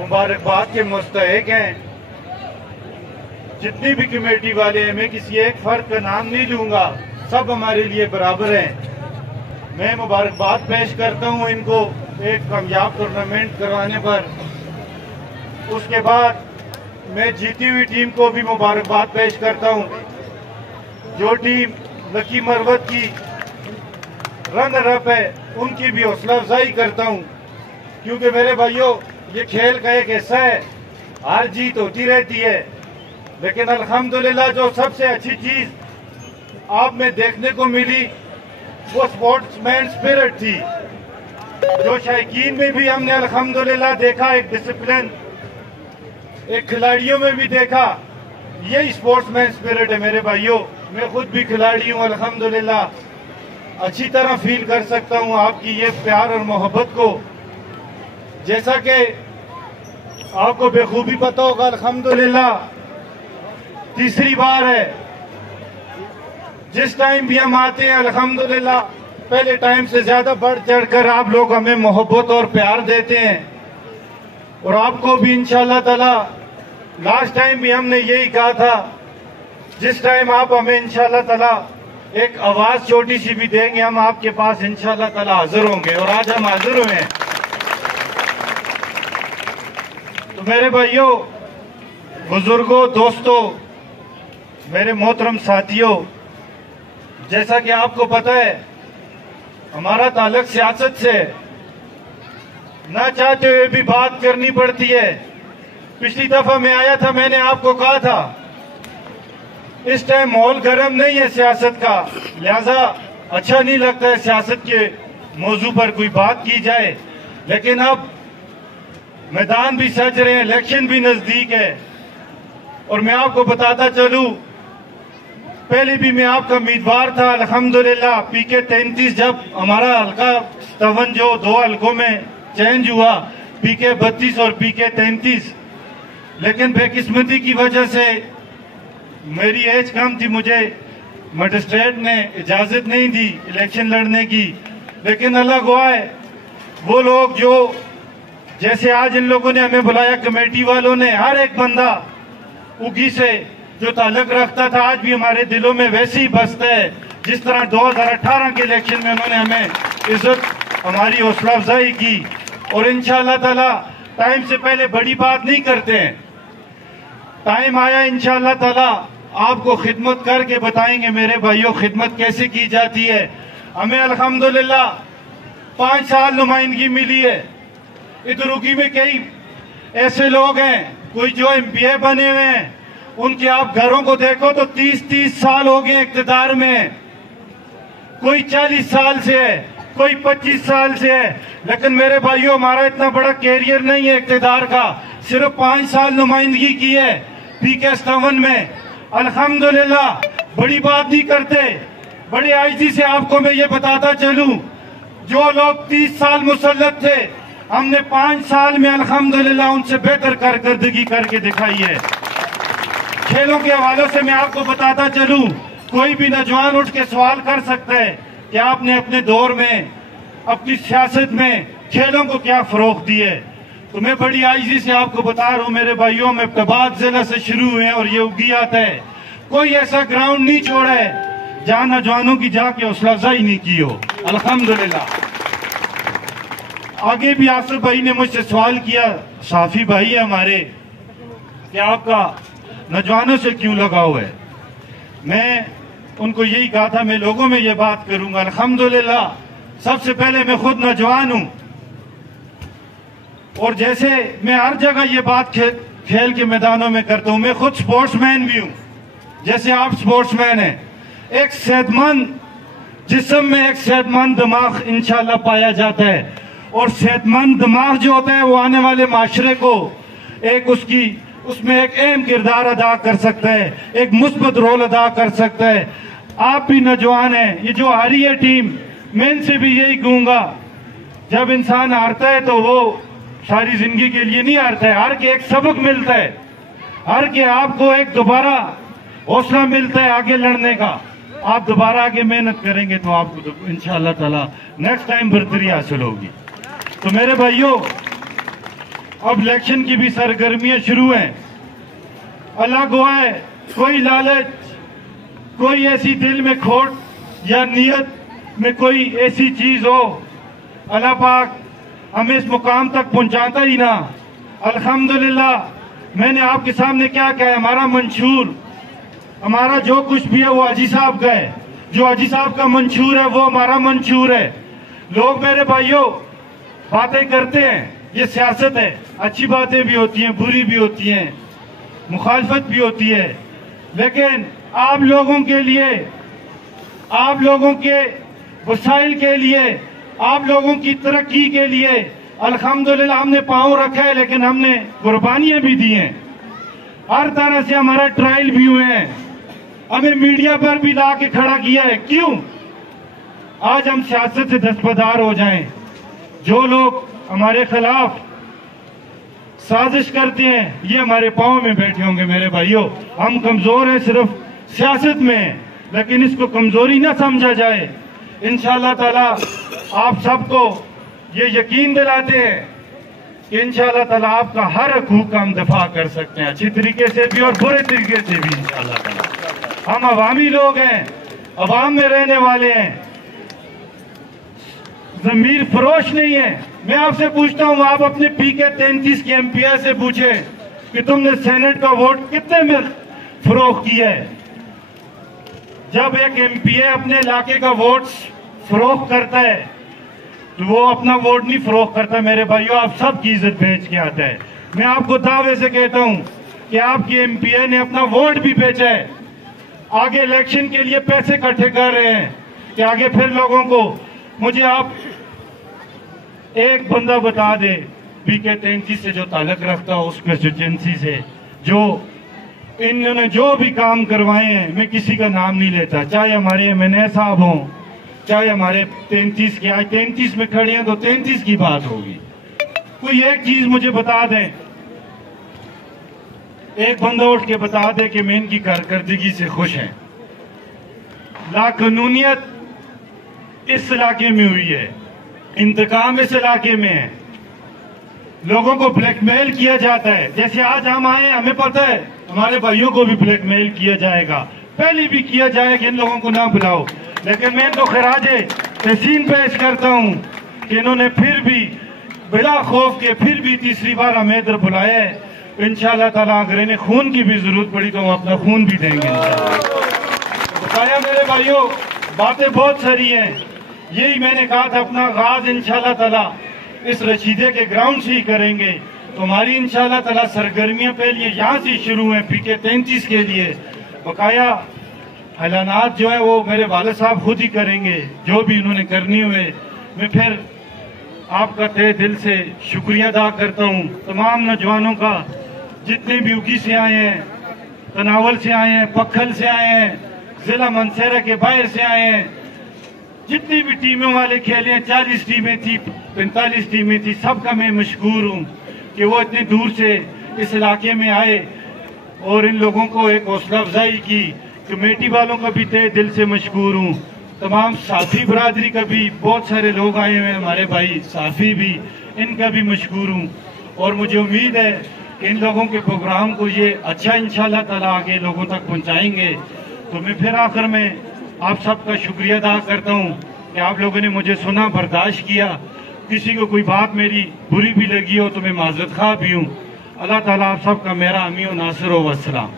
मुबारकबाद के मुस्तहिक हैं। जितनी भी कमेटी वाले हैं, मैं किसी एक फर्द का नाम नहीं लूंगा, सब हमारे लिए बराबर हैं। मैं मुबारकबाद पेश करता हूं इनको एक कामयाब टूर्नामेंट करवाने पर। उसके बाद मैं जीती हुई टीम को भी मुबारकबाद पेश करता हूं। जो टीम लकी मरवत की रनर अप है, उनकी भी हौसला अफजाई करता हूं, क्योंकि मेरे भाइयों ये खेल का एक हिस्सा है, हार जीत होती रहती है, लेकिन अल्हम्दुलिल्लाह जो सबसे अच्छी चीज आप में देखने को मिली वो स्पोर्ट्समैन स्पिरिट थी। जो शायकीन में भी हमने अल्हम्दुलिल्लाह देखा, एक डिसिप्लिन एक खिलाड़ियों में भी देखा, यही स्पोर्ट्समैन स्पिरिट है मेरे भाइयों। मैं खुद भी खिलाड़ी हूँ, अल्हम्दुलिल्लाह अच्छी तरह फील कर सकता हूँ आपकी ये प्यार और मोहब्बत को। जैसा कि आपको बेखूबी पता होगा, अल्हम्दुलिल्लाह तीसरी बार है। जिस टाइम भी हम आते हैं अल्हम्दुलिल्लाह पहले टाइम से ज्यादा बढ़ चढ़कर आप लोग हमें मोहब्बत और प्यार देते हैं, और आपको भी इंशाअल्लाह ताला। लास्ट टाइम भी हमने यही कहा था, जिस टाइम आप हमें इंशाअल्लाह ताला एक आवाज छोटी सी भी देंगे, हम आपके पास इंशाअल्लाह ताला हाजिर होंगे, और आज हम हाजिर हुए हैं। तो मेरे भाइयों, बुजुर्गों, दोस्तों, मेरे मोहतरम साथियों, जैसा कि आपको पता है हमारा ताल्लुक सियासत से ना चाहते हुए भी बात करनी पड़ती है। पिछली दफा मैं आया था, मैंने आपको कहा था इस टाइम माहौल गर्म नहीं है सियासत का, लिहाजा अच्छा नहीं लगता है सियासत के मौजू पर कोई बात की जाए। लेकिन अब मैदान भी सज रहे हैं, इलेक्शन भी नजदीक है, और मैं आपको बताता चलूं, पहले भी मैं आपका उम्मीदवार था अल्हम्दुलिल्लाह। पीके 33 जब हमारा हल्का 57 जो 2 हल्कों में चेंज हुआ, पीके 32 और पीके 33, लेकिन बेकिस्मती की वजह से मेरी एज कम थी, मुझे मजिस्ट्रेट ने इजाजत नहीं दी इलेक्शन लड़ने की। लेकिन अल्लाह गवाह है, वो लोग जो जैसे आज इन लोगों ने हमें बुलाया, कमेटी वालों ने, हर एक बंदा उगी से जो ताल्लुक रखता था आज भी हमारे दिलों में वैसे ही बसता है, जिस तरह 2018 के इलेक्शन में उन्होंने हमें इज्जत, हमारी हौसला अफजाई की। और इंशाअल्लाह ताला टाइम से पहले बड़ी बात नहीं करते हैं, टाइम आया इंशाअल्लाह ताला आपको खिदमत करके बताएंगे मेरे भाइयों खिदमत कैसे की जाती है। हमें अल्हम्दुलिल्लाह 5 साल नुमाइंदगी मिली है। इधर उगी में कई ऐसे लोग हैं, कोई जो एमपीए बने हुए हैं, उनके आप घरों को देखो तो 30-30 साल हो गए इक़्तिदार में, कोई 40 साल से है, कोई 25 साल से है। लेकिन मेरे भाइयों हमारा इतना बड़ा कैरियर नहीं है इक़्तिदार का, सिर्फ 5 साल नुमाइंदगी की है पीके 57 में। अल्हम्दुलिल्लाह बड़ी बात नहीं करते, बड़े आइजी से आपको मैं ये बताता चलूं, जो लोग 30 साल मुसल्लत थे, हमने 5 साल में अल्हम्दुलिल्लाह उनसे बेहतर कारकर्दगी करके दिखाई है। खेलों के हवाले से मैं आपको बताता चलूं, कोई भी नौजवान उठ के सवाल कर सकता है कि आपने अपने दौर में, अपनी सियासत में खेलों को क्या फरोग दी है। तो मैं बड़ी आइजी से आपको बता रहा हूं मेरे भाइयों, मैं इब्तिदाई जिला से शुरू हुए और ये उगी आता है। कोई ऐसा ग्राउंड नहीं छोड़ा है जहां नौजवानों की जाके हौसला अफजाई नहीं की हो, अल्हम्दुलिल्लाह। आगे भी आसिफ भाई ने मुझसे सवाल किया, साफी भाई है हमारे, कि आपका नौजवानों से क्यों लगाव है। मैं उनको यही कहा था, मैं लोगों में ये बात करूंगा। अल्हम्दुलिल्लाह सबसे पहले मैं खुद नौजवान हूं, और जैसे मैं हर जगह ये बात खेल के मैदानों में करता हूं, मैं खुद स्पोर्ट्समैन भी हूं, जैसे आप स्पोर्ट्समैन हैं। एक सेहतमंद जिस्म में एक सेहतमंद दिमाग इंशाल्लाह पाया जाता है, और सेहतमंद दिमाग जो होता है वो आने वाले माशरे को एक उसमें एक अहम किरदार अदा कर सकता है, एक मुस्बत रोल अदा कर सकता है। आप भी नौजवान हैं, ये जो हारी है टीम, मैं इनसे भी यही कहूंगा, जब इंसान हारता है तो वो सारी जिंदगी के लिए नहीं हारता है, हार के एक सबक मिलता है, हार के आपको एक दोबारा हौसला मिलता है आगे लड़ने का। आप दोबारा आगे मेहनत करेंगे तो आपको तो इंशाअल्लाह ताला नेक्स्ट टाइम बढ़तरी हासिल होगी। तो मेरे भाइयों, अब इलेक्शन की भी सरगर्मियां शुरू हैं। अल्लाह गवाह है, कोई लालच, कोई ऐसी दिल में खोट या नियत में कोई ऐसी चीज हो, अल्लाह पाक हमें इस मुकाम तक पहुंचाता ही ना। अल्हम्दुलिल्लाह मैंने आपके सामने क्या कहा, हमारा मंशूर, हमारा जो कुछ भी है वो हाजी साहब का है। जो हाजी साहब का मंशूर है वो हमारा मंशूर है। लोग मेरे भाइयों बातें करते हैं, ये सियासत है, अच्छी बातें भी होती हैं, बुरी भी होती हैं, मुखालफत भी होती है, लेकिन आप लोगों के लिए, आप लोगों के वसाइल के लिए, आप लोगों की तरक्की के लिए अल्हम्दुलिल्लाह हमने पांव रखा है, लेकिन हमने कुर्बानियां भी दी हैं। हर तरह से हमारा ट्रायल भी हुए हैं, हमें मीडिया पर भी ला के खड़ा किया है। क्यों आज हम सियासत से दस्तबरदार हो जाएं? जो लोग हमारे खिलाफ साजिश करते हैं ये हमारे पांव में बैठे होंगे। मेरे भाइयों, हम कमजोर हैं सिर्फ सियासत में, लेकिन इसको कमजोरी ना समझा जाए। इंशाअल्लाह ताला आप सबको ये यकीन दिलाते हैं कि इंशाअल्लाह ताला आपका हर हकूक का हम दफा कर सकते हैं, अच्छी तरीके से भी और बुरे तरीके से भी इंशाअल्लाह ताला। हम अवामी लोग हैं, अवाम में रहने वाले हैं, जमीर फरोश नहीं है। मैं आपसे पूछता हूं, आप अपने पीके 33 के एमपीआर से पूछे कि तुमने सेनेट का वोट कितने में फरोख किया है। जब एक एमपीए अपने इलाके का वोट फरोख करता है तो वो अपना वोट नहीं फरोख करता मेरे भाइयों, आप सबकी इज्जत बेच के आता है। मैं आपको दावे से कहता हूं कि आपके एमपीए ने अपना वोट भी बेचा है, आगे इलेक्शन के लिए पैसे इकट्ठे कर रहे हैं कि आगे फिर लोगों को। मुझे आप एक बंदा बता दे पीके 33 से जो ताल्लुक रखता हो उस कंस्टिट्यूएंसी से, जो इन्होंने जो भी काम करवाए हैं, मैं किसी का नाम नहीं लेता, चाहे हमारे एमएनए साहब हों, चाहे हमारे 33 के, आज 33 में खड़े हैं तो 33 की बात होगी। कोई एक चीज मुझे बता दें, एक बंदा उठ के बता दे कि मैं इनकी कारकर्दगी से खुश हैं। लाकानूनियत इस इलाके में हुई है, इंतकाम इस इलाके में है, लोगों को ब्लैकमेल किया जाता है। जैसे आज हम आए, हमें पता है हमारे भाइयों को भी ब्लैकमेल किया जाएगा, पहले भी किया जाएगा, इन लोगों को ना बुलाओ। लेकिन मैं तो खराजे तहसीन पेश करता हूं कि इन्होंने फिर भी बिला खौफ के फिर भी तीसरी बार हमें इधर बुलाया है। इंशाअल्लाह ताला अगर इन्हें खून की भी जरूरत पड़ी तो हम अपना खून भी देंगे बताया। मेरे भाइयों बातें बहुत सारी हैं, यही मैंने कहा था अपना आगाज इंशाअल्लाह ताला इस रशीदे के ग्राउंड से ही करेंगे। तो हमारी इंशाअल्लाह ताला सरगर्मियां पहले यहाँ से शुरू हैं पीके 33 के लिए। बकाया ऐलानात जो है वो मेरे वाले साहब खुद ही करेंगे, जो भी उन्होंने करनी हुए। मैं फिर आपका तहे दिल से शुक्रिया अदा करता हूँ तमाम नौजवानों का, जितने भी उगी से आए हैं, तनावल से आए हैं, पक्खल से आए हैं, जिला मनसेरा के बाहर से आए हैं, जितनी भी टीमों वाले खेले हैं, 40 टीमें थी, 45 टीमें थी, सबका मैं मशकूर हूँ कि वो इतनी दूर से इस इलाके में आए और इन लोगों को एक हौसला अफजाई की। कमेटी वालों का भी तहे दिल से मशकूर हूँ, तमाम साफी बरादरी का भी बहुत सारे लोग आए हुए हैं, हमारे भाई साफी भी, इनका भी मशकूर हूँ। और मुझे उम्मीद है कि इन लोगों के प्रोग्राम को ये अच्छा इंशाअल्लाह ताला आगे लोगों तक पहुँचाएंगे। तो मैं फिर आखिर में आप सबका शुक्रिया अदा करता हूँ कि आप लोगों ने मुझे सुना, बर्दाश्त किया। किसी को कोई बात मेरी बुरी भी लगी हो तो मैं माजरत खा भी हूँ। अल्लाह ताला आप सबका मेरा अमीन नासिर हो। वस्सलाम।